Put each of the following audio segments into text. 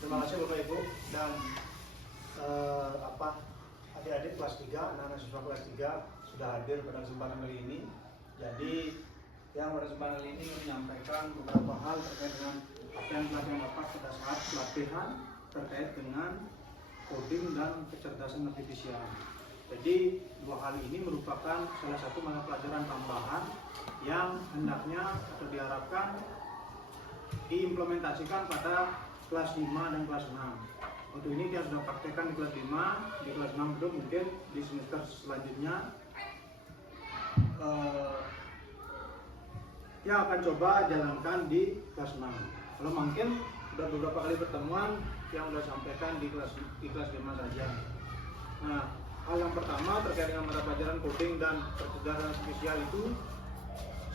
Terima kasih Bapak Ibu dan adik-adik kelas 3, anak-anak siswa kelas 3 sudah hadir pada kesempatan kali ini. Jadi yang pada kesempatan kali ini menyampaikan beberapa hal terkait dengan apa yang telah dilakukan pada saat pelatihan terkait dengan coding dan kecerdasan artifisial. Jadi dua hal ini merupakan salah satu mata pelajaran tambahan yang hendaknya atau diharapkan diimplementasikan pada kelas 5 dan kelas 6. Untuk ini kita sudah praktekkan di kelas 5, di kelas 6 belum, mungkin di semester selanjutnya yang akan coba jalankan di kelas 6. Kalau mungkin sudah beberapa kali pertemuan yang sudah sampaikan di kelas 5 saja. Nah, hal yang pertama terkait dengan mata pelajaran coding dan kecerdasan artifisial itu,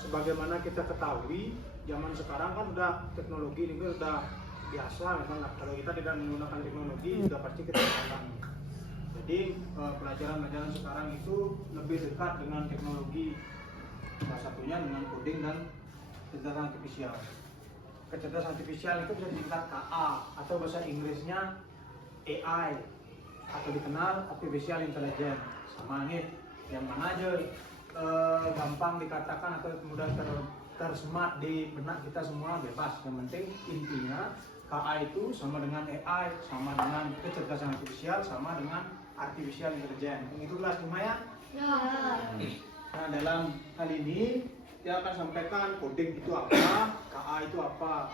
sebagaimana kita ketahui zaman sekarang kan udah teknologi ini sudah biasa, memang kalau kita tidak menggunakan teknologi sudah pasti kita halang. Jadi pelajaran-pelajaran sekarang itu lebih dekat dengan teknologi, salah satunya dengan coding dan kecerdasan artifisial. Kecerdasan artifisial itu bisa disingkat KA atau bahasa Inggrisnya AI atau dikenal artificial intelligence. Sama nih, yang mana aja gampang dikatakan atau kemudian tersemat di benak kita semua bebas. Yang penting intinya KA itu sama dengan AI, sama dengan kecerdasan artifisial, sama dengan artificial intelligence. Itu kelas 5 ya? Ya. Nah, dalam hal ini kita akan sampaikan coding itu apa, KA itu apa.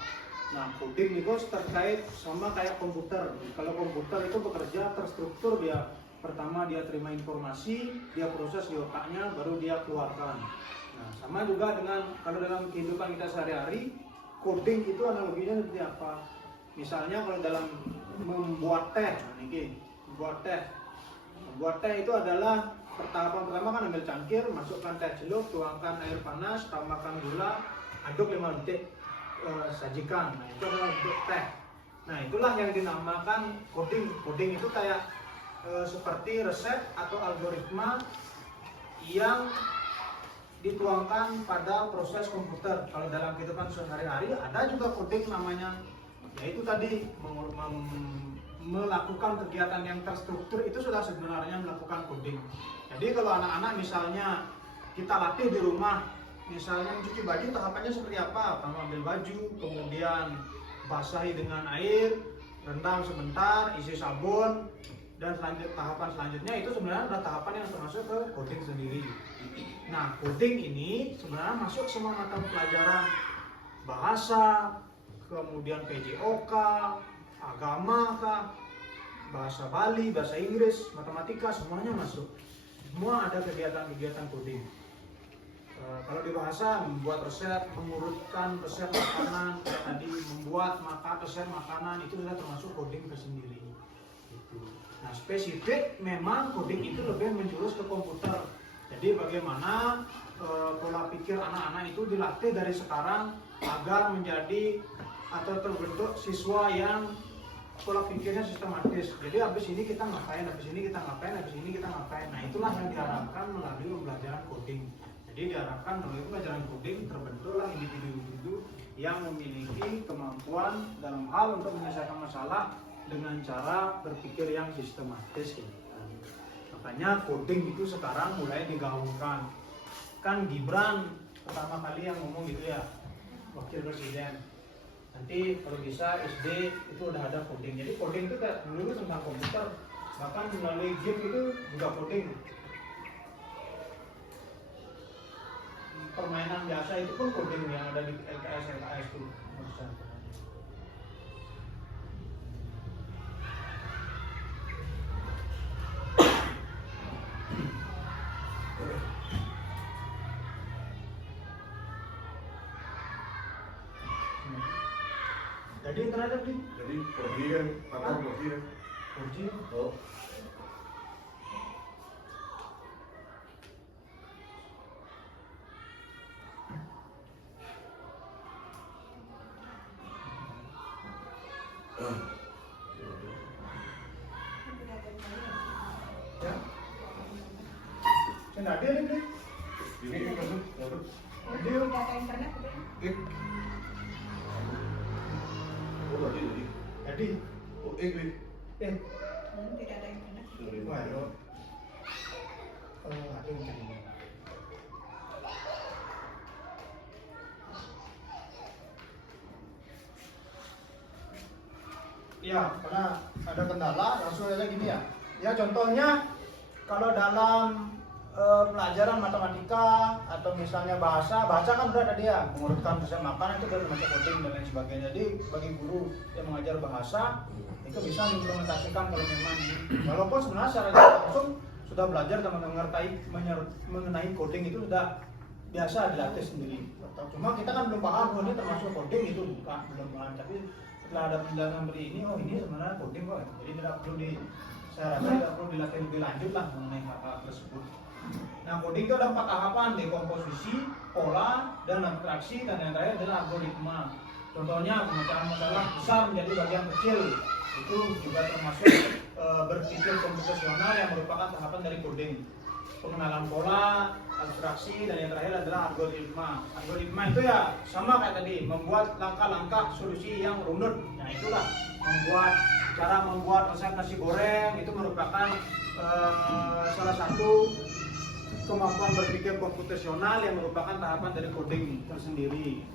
Nah, coding itu terkait sama kayak komputer. Kalau komputer itu bekerja terstruktur, dia pertama dia terima informasi, dia proses di otaknya, baru dia keluarkan. Nah, sama juga dengan kalau dalam kehidupan kita sehari-hari, coding itu analoginya seperti apa? Misalnya kalau dalam membuat teh, membuat teh itu adalah tahapan pertama kan ambil cangkir, masukkan teh celup, tuangkan air panas, tambahkan gula, aduk 5 detik, sajikan. Nah, itu adalah bentuk teh. Nah, itulah yang dinamakan coding. Coding itu kayak seperti resep atau algoritma yang dituangkan pada proses komputer. Kalau dalam kehidupan sehari-hari ada juga coding namanya, yaitu tadi melakukan kegiatan yang terstruktur, itu sudah sebenarnya melakukan coding. Jadi kalau anak-anak misalnya kita latih di rumah, misalnya mencuci baju, tahapannya seperti apa? Kamu ambil baju, kemudian basahi dengan air, rendam sebentar, isi sabun, dan tahapan selanjutnya itu sebenarnya adalah tahapan yang termasuk ke coding sendiri. Nah, coding ini sebenarnya masuk semua mata pelajaran bahasa, kemudian PJOK, agama, bahasa Bali, bahasa Inggris, matematika, semuanya masuk. Semua ada kegiatan-kegiatan coding. Kalau di bahasa, membuat resep, mengurutkan resep makanan, tadi membuat resep makanan, itu sudah termasuk coding tersendiri. Nah, spesifik memang coding itu lebih menjurus ke komputer. Jadi bagaimana pola pikir anak-anak itu dilatih dari sekarang agar menjadi atau terbentuk siswa yang pola pikirnya sistematis. Jadi habis ini kita ngapain, habis ini kita ngapain, habis ini kita ngapain. Nah, itulah yang diharapkan melalui pembelajaran coding. Jadi diharapkan melalui pembelajaran coding terbentuklah individu-individu yang memiliki kemampuan dalam hal untuk menyelesaikan masalah dengan cara berpikir yang sistematis. Makanya coding itu sekarang mulai digaungkan. Kan Gibran pertama kali yang ngomong gitu ya, wakil presiden. Nanti kalau bisa SD itu udah ada coding. Jadi coding itu kayak dulu tentang komputer, bahkan melalui game itu juga coding. Permainan biasa itu pun coding yang ada di LKS itu. Jadi internet apa sih? Jadi 4G kan, atau 4G kan? 4G? Oh. Ya? Saya nggak ada nih. Ini kan tuh, Ada. Data internet apa? eh, Nah, jadi internet apa? Data internet apa? eh, Nah, jadi internet apa? Jadi Oh, Tidak ada yang kena. waduh. Oh, aduh jadi. Ya, karena ada kendala, langsung aja gini ya. Ya contohnya kalau dalam pelajaran matematika atau misalnya bahasa kan udah ada dia mengurutkan proses makan itu dari macam coding dan lain sebagainya. Jadi bagi guru yang mengajar bahasa itu bisa mengimplementasikan kalau memang walaupun sebenarnya secara langsung sudah belajar dan mengenai coding itu sudah biasa dilatih sendiri. Cuma kita kan belum paham ini termasuk coding itu bukan belum paham. Tapi setelah ada penjelasan seperti ini, oh ini sebenarnya coding kok. Jadi tidak perlu saya rasa tidak perlu dilatih lebih lanjut lah mengenai hal tersebut. Nah, coding itu ada 4 tahapan: dekomposisi, pola, dan abstraksi, dan yang terakhir adalah algoritma. Contohnya pemecahan masalah besar menjadi bagian kecil, itu juga termasuk berpikir komputasional yang merupakan tahapan dari coding. Pengenalan pola, abstraksi, dan yang terakhir adalah algoritma. Algoritma itu ya sama kayak tadi, membuat langkah-langkah solusi yang runut. Nah itulah cara membuat resep nasi goreng itu merupakan salah satu kemampuan berpikir komputasional yang merupakan tahapan dari coding tersendiri.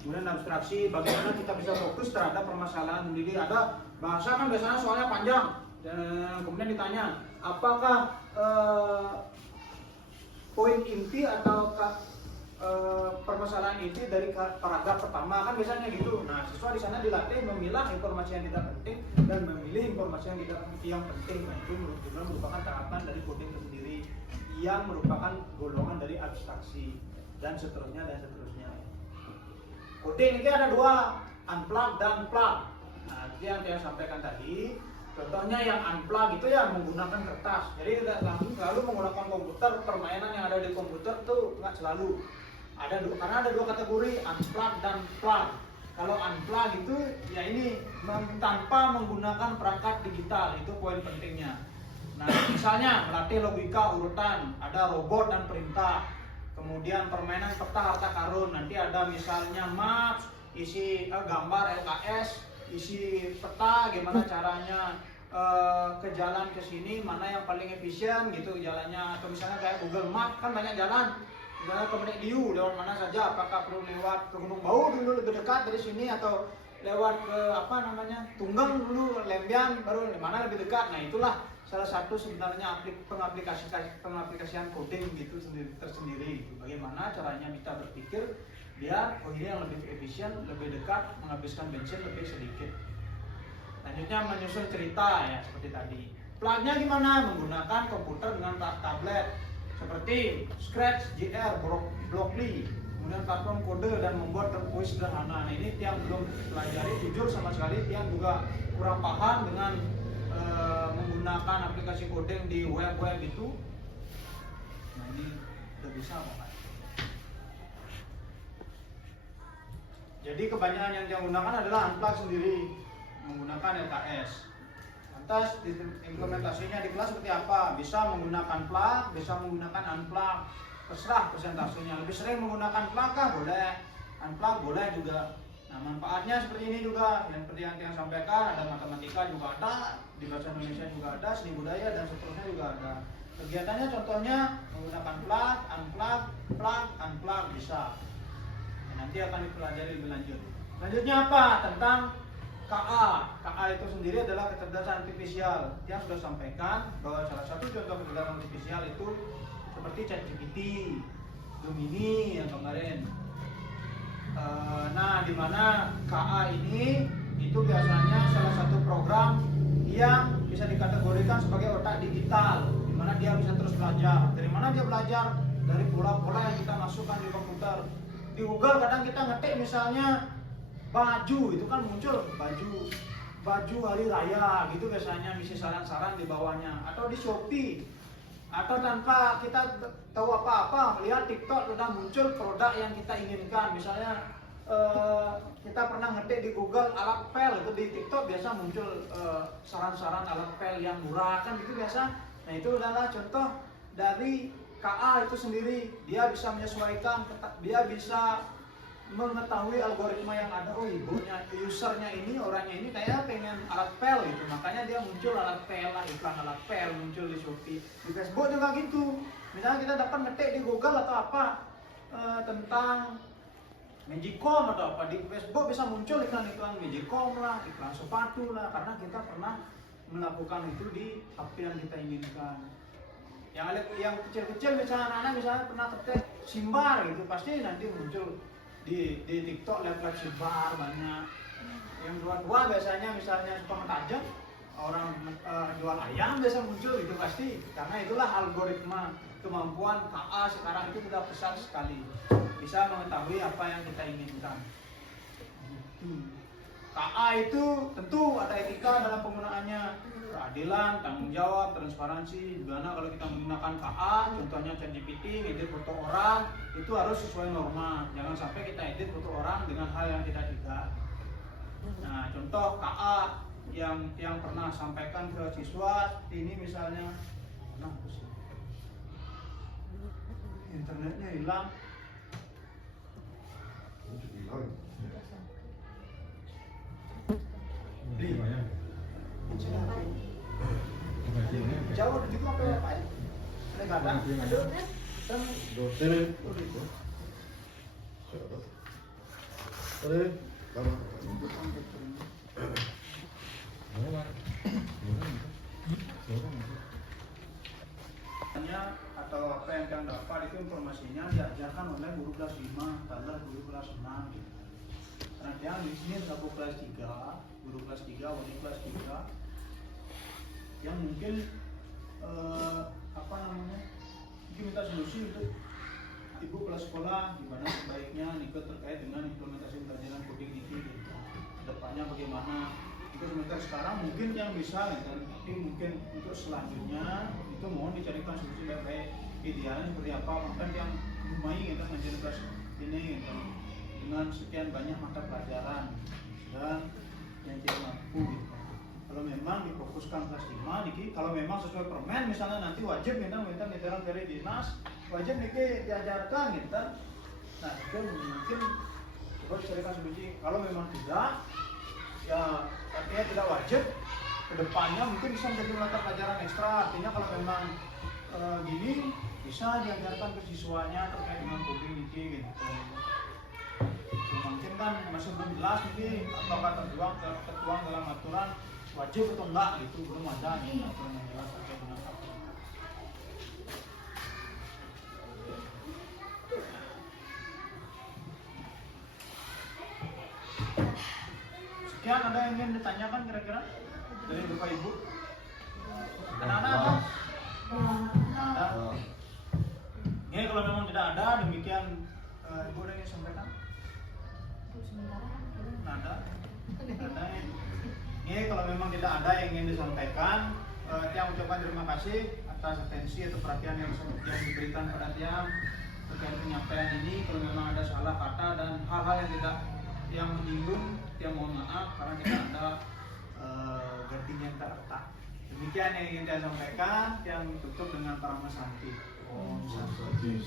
Kemudian abstraksi, bagaimana kita bisa fokus terhadap permasalahan sendiri. Ada bahasa kan biasanya soalnya panjang, dan kemudian ditanya apakah poin inti atau permasalahan inti dari paragraf pertama, kan biasanya gitu. Nah, siswa di sana dilatih memilah informasi yang tidak penting dan memilih informasi yang penting. Nah, itu juga merupakan tahapan dari coding itu sendiri yang merupakan golongan dari abstraksi dan seterusnya dan seterusnya. Coding ini ada 2, unplug dan plug. Nah, itu yang saya sampaikan tadi. Contohnya yang unplug itu ya menggunakan kertas. Jadi tidak selalu menggunakan komputer. Permainan yang ada di komputer itu nggak selalu. Karena ada 2 kategori, unplug dan plug. Kalau unplug itu ya ini tanpa menggunakan perangkat digital, itu poin pentingnya. Nah, misalnya melatih logika urutan, ada robot dan perintah. Kemudian permainan peta harta karun, nanti ada misalnya maps, isi gambar LKS, isi peta gimana caranya ke jalan ke sini, mana yang paling efisien gitu jalannya. Atau misalnya kayak Google Map kan banyak jalan. Misalnya ke Menediu lewat mana saja, apakah perlu lewat ke Gunung Baur dulu lebih dekat dari sini atau lewat ke Tunggang dulu, Lembian baru mana lebih dekat. Nah, itulah salah satu sebenarnya pengaplikasian coding gitu tersendiri. Bagaimana caranya kita berpikir biar ini yang lebih efisien, lebih dekat, menghabiskan bensin lebih sedikit. Lanjutnya menyusun cerita ya seperti tadi. Plugnya gimana? Menggunakan komputer dengan tablet seperti Scratch, JR, Blockly, kemudian platform kode dan membuat kuis sederhana. Nah, ini yang belum pelajari, jujur sama sekali yang juga kurang paham dengan menggunakan aplikasi coding di web itu. Nah, ini udah bisa Pak. Jadi kebanyakan yang digunakan adalah unplug sendiri, menggunakan LKS. Lantas implementasinya di kelas seperti apa? Bisa menggunakan plug, bisa menggunakan unplug, terserah presentasinya. Lebih sering menggunakan plug kah? Boleh, unplug boleh juga. Nah, manfaatnya seperti ini juga, yang seperti yang sampaikan, ada matematika juga ada, di bahasa Indonesia juga ada, seni budaya dan seterusnya juga ada. Kegiatannya contohnya menggunakan plug, unplug bisa. Nah, nanti akan dipelajari lebih lanjut. Selanjutnya apa? Tentang KA. KA itu sendiri adalah kecerdasan artifisial. Yang sudah sampaikan bahwa salah satu contoh kecerdasan artifisial itu seperti ChatGPT, Gemini yang kemarin. Nah, di mana KA ini itu biasanya salah satu program yang bisa dikategorikan sebagai otak digital, di mana dia bisa terus belajar. Dari mana dia belajar? Dari pola-pola yang kita masukkan di komputer. Di Google kadang kita ngetik misalnya baju, itu kan muncul baju hari raya gitu biasanya, misi saran-saran di bawahnya. Atau di Shopee, atau tanpa kita tahu apa-apa melihat TikTok sudah muncul produk yang kita inginkan. Misalnya kita pernah ngetik di Google alat pel, itu di TikTok biasa muncul saran-saran alat pel yang murah kan gitu biasa. Nah, itu adalah contoh dari KA itu sendiri. Dia bisa menyesuaikan, dia bisa mengetahui algoritma yang ada, oh ibunya, usernya ini, orangnya ini kayak pengen alat pel gitu, makanya dia muncul alat pel lah, iklan alat pel muncul di Shopee. Di Facebook juga gitu, misalnya kita dapat ngetik di Google atau apa tentang Magicom atau apa, di Facebook bisa muncul iklan-iklan Magicom lah, iklan sepatu lah, karena kita pernah melakukan itu di HP yang kita inginkan. Yang kecil-kecil misalnya anak-anak misalnya pernah ketik Simbar gitu, pasti nanti muncul di TikTok lihat-lihat Simbar banyak. Yang dua biasanya misalnya tukang tajam, orang jual ayam biasa muncul itu pasti, karena itulah algoritma. Kemampuan KA sekarang itu sudah besar sekali, bisa mengetahui apa yang kita inginkan. KA itu tentu ada etika dalam penggunaannya, keadilan, tanggung jawab, transparansi. Dimana kalau kita menggunakan KA, contohnya ChatGPT, edit foto orang, itu harus sesuai norma. Jangan sampai kita edit foto orang dengan hal yang tidak. Nah, contoh KA yang pernah sampaikan ke siswa ini misalnya, internetnya hilang. Jauh dari itu apa ya Pak? Ada gadang? Atau apa yang kalian dapat itu informasinya diajarkan oleh guru kelas 5, tambah guru kelas 6 gitu. Karena dia di sini aku kelas 3, guru kelas 3, wali kelas 3 yang mungkin mungkin minta solusi untuk ibu kelas sekolah gimana sebaiknya nikah terkait dengan implementasi pelajaran coding ini gitu. Kedepannya bagaimana itu semester sekarang mungkin yang bisa gitu. Tapi mungkin untuk selanjutnya itu mohon dicarikan solusi baik-baik, idealnya seperti apa, bahkan yang lumayan gitu menjadi kelas ini gitu, dengan sekian banyak mata pelajaran dan yang tidak mampu gitu. Kalau memang difokuskan kelas 5 niki, kalau memang sesuai permen misalnya nanti wajib minta edaran dari dinas, wajib niki diajarkan gitu. Nah itu mungkin coba dicarikan solusi. Kalau memang tidak, ya artinya tidak wajib, kedepannya mungkin bisa menjadi mata pelajaran ekstra. Artinya kalau memang gini bisa diajarkan ke siswanya terkait dengan coding niki gitu. Mungkin kan masih belum jelas nih apakah tertuang dalam aturan wajib atau enggak gitu, belum ada nih aturan yang jelas terkait dengan aturan. Sekian, ada yang ingin ditanyakan kira-kira dari Bapak Ibu? Anak-anak ada? Ada. Ini kalau memang tidak ada, demikian Ibu ada yang ingin sampaikan? Ada. Ini kalau memang tidak ada yang ingin disampaikan, Tiang ucapkan terima kasih atas atensi atau perhatian yang diberikan pada Tiang terkait penyampaian ini. Kalau memang ada salah kata dan hal-hal yang menyinggung, Tiang mohon maaf karena tidak ada gantinya yang terletak. Demikian yang ingin saya sampaikan. Tiang tutup dengan Paramasanti. Om Santi.